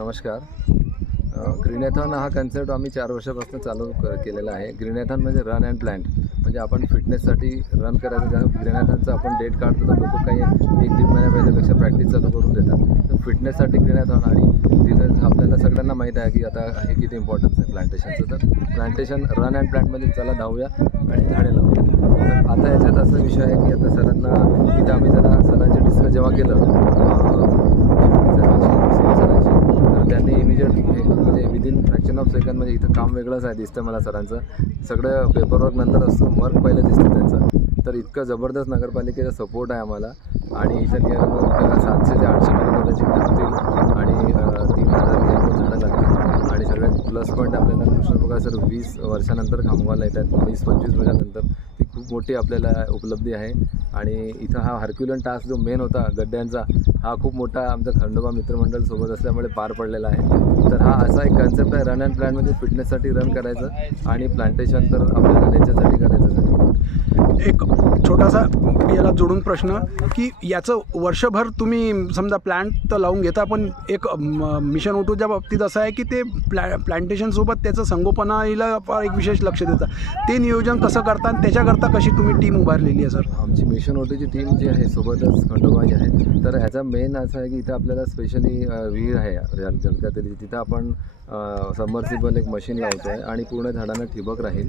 नमस्कार. ग्रीनॅथॉन हा कन्सेप्ट आम्ही 4 वर्षापासून चालू केलेला आहे. ग्रीनॅथॉन म्हणजे रन अँड प्लांट, म्हणजे आपण फिटनेससाठी रन करायचं. ज्या ग्रीनॅथॉनचं आपण डेट काढतो तर लोक काही 1-1.5 महिन्या पहिल्यापेक्षा प्रॅक्टिस चालू करून देतात. तर फिटनेससाठी ग्रीनॅथॉन, आणि तिथं आपल्याला सगळ्यांना माहीत आहे की आता हे किती इम्पॉर्टन्स आहे प्लांटेशनचं. तर प्लांटेशन रन अँड प्लांटमध्ये चला धावूया आणि झाडे लावूया. तर आता याच्यात असा विषय आहे की आता सरांना इथं आम्ही जरा सरांचे डिस्कस जेव्हा केलं तर त्यांनी इमिजिएट म्हणजे विदिन फ्रॅक्शन ऑफ सेकंड, म्हणजे इथं काम वेगळंच आहे दिसतं मला सरांचं. सगळं पेपरवर्क नंतर असतं, वर्क पहिलं दिसतं त्यांचं. तर इतकं जबरदस्त नगरपालिकेचा सपोर्ट आहे आम्हाला. आणि इथं नियर 700 ते 800 किलोमीटरची लागतील आणि 3000 झाडं लागतील. आणि सगळ्यात प्लस पॉईंट आपल्याला कृष्णप्रकाश सर 20 वर्षानंतर खामगावला येतात. 20-25 वर्षानंतर ती खूप मोठी आपल्याला उपलब्धी आहे. आणि इथं हा हरक्युलन टास्क जो मेन होता गड्ड्यांचा, हा खूप मोठा आमचा खंडोबा मित्रमंडळ सोबत असल्यामुळे पार पडलेला आहे. तर हा असा एक कन्सेप्ट आहे, रन अँड प्लांट म्हणजे फिटनेससाठी रन करायचं आणि प्लांटेशन तर आपल्याला नेचरसाठी करायचं. एक छोटासा याला जोडून प्रश्न की याचं वर्षभर तुम्ही समजा प्लांट तर लावून घेता, पण एक मिशन ओटूच्या बाबतीत असं आहे की ते प्लांटेशनसोबत त्याचं संगोपनाला एक विशेष लक्ष देतं. ते नियोजन कसं करता आणि त्याच्याकरता कशी तुम्ही टीम उभारलेली आहे सर? आमची मिशन ओटूची टीम जी आहे सोबतच खंडोबाई आहे. तर ह्याचा मेन असं आहे की इथं आपल्याला स्पेशली विहीर आहे जलकातली, तिथं आपण सबमर्सिबल एक मशीन लावतो आहे आणि पूर्ण झाडांना ठिबक राहील.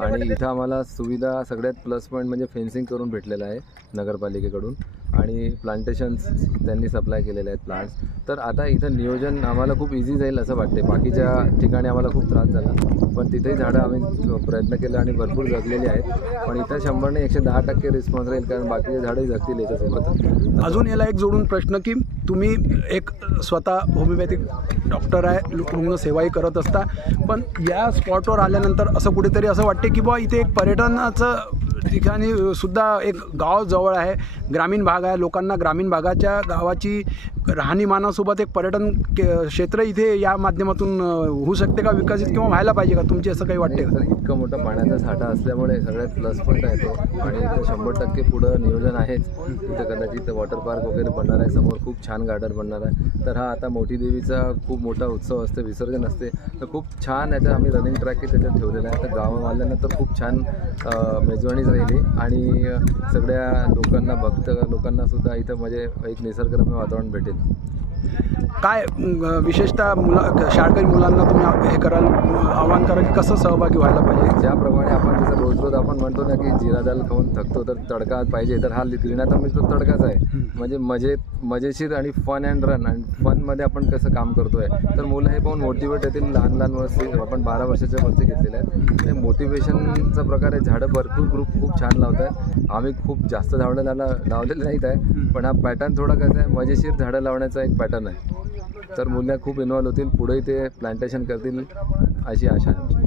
आणि इथं आम्हाला सुविधा सगळ्यात प्लस पॉईंट म्हणजे फेन्सिंग करून भेटलेलं आहे नगरपालिकेकडून, आणि प्लांटेशन्स त्यांनी सप्लाय केलेले आहेत प्लांट्स. तर आता इथं नियोजन आम्हाला खूप इझी जाईल असं वाटते. बाकीच्या ठिकाणी आम्हाला खूप त्रास झाला, पण तिथेही झाडं आम्ही प्रयत्न केला आणि भरपूर जगलेली आहेत. पण इथं 100ने 110% रिस्पॉन्स राहील, कारण बाकीचे झाडंही जगतील याच्यासोबत. अजून याला एक जोडून प्रश्न की तुम्ही एक स्वतः होमिओपॅथिक डॉक्टर आहे, रुग्णसेवाही करत असता, पण या स्पॉटवर आल्यानंतर असं कुठेतरी असं वाटते की बा इथे एक पर्यटनाचं ठिकाणी सुद्धा एक गाव जवळ आहे, ग्रामीण भाग आहे. लोकांना ग्रामीण भागाच्या गावाची राहणीमानासोबत एक पर्यटन क्षेत्र इथे या माध्यमातून होऊ शकते का विकसित, किंवा व्हायला पाहिजे का तुमची असं काही वाटते का? तर इतकं मोठा पाण्याचा साठा असल्यामुळे सगळ्यात प्लस पॉईंट आहे तो. आणि इथं 100% पुढं नियोजन आहेच. इथं कदाचित वॉटर पार्क वगैरे बनणार आहे, समोर खूप छान गार्डन बनणार आहे. तर हा आता मोठी देवीचा खूप मोठा उत्सव असते, विसर्जन असते. तर खूप छान याचा आम्ही रनिंग ट्रॅक त्याच्यात ठेवलेला आहे. तर गावावाल्यांना तर खूप छान मेजवानीच राहिली, आणि सगळ्या लोकांना भक्त लोकांना सुद्धा इथं म्हणजे एक निसर्गरम्य वातावरण भेटेल. काय विशेषतः शाळकरी मुलांना तुम्ही हे कराल, आवाहन कराल की कसं सहभागी व्हायला पाहिजे? ज्याप्रमाणे आपण जसं रोज आपण म्हणतो ना की जिरा दाल खाऊन थकतो तर तडका पाहिजे, तर हा ग्रीनॅथॉन म्हणजे तो तडकाच आहे. म्हणजे मजेशीर आणि फन अँड रन, आणि फनमध्ये आपण कसं काम करतोय. तर मुलं हे पाहून मोटिवेट येतील. लहान वरती आपण 12 वर्षाच्या वरती घेतलेले आहेत. ते मोटिवेशनचा प्रकार आहे. झाडं भरपूर ग्रुप खूप छान लावत आहे. आम्ही खूप जास्त झाडं लावलेले नाहीत आहे, पण हा पॅटर्न थोडा कसं आहे, मजेशीर झाडं लावण्याचा एक पॅटर्न आहे. तर मुलं खूप इन्व्हॉल्व होतील, पुढेही ते प्लांटेशन करतील अशी आशा आहे आमची.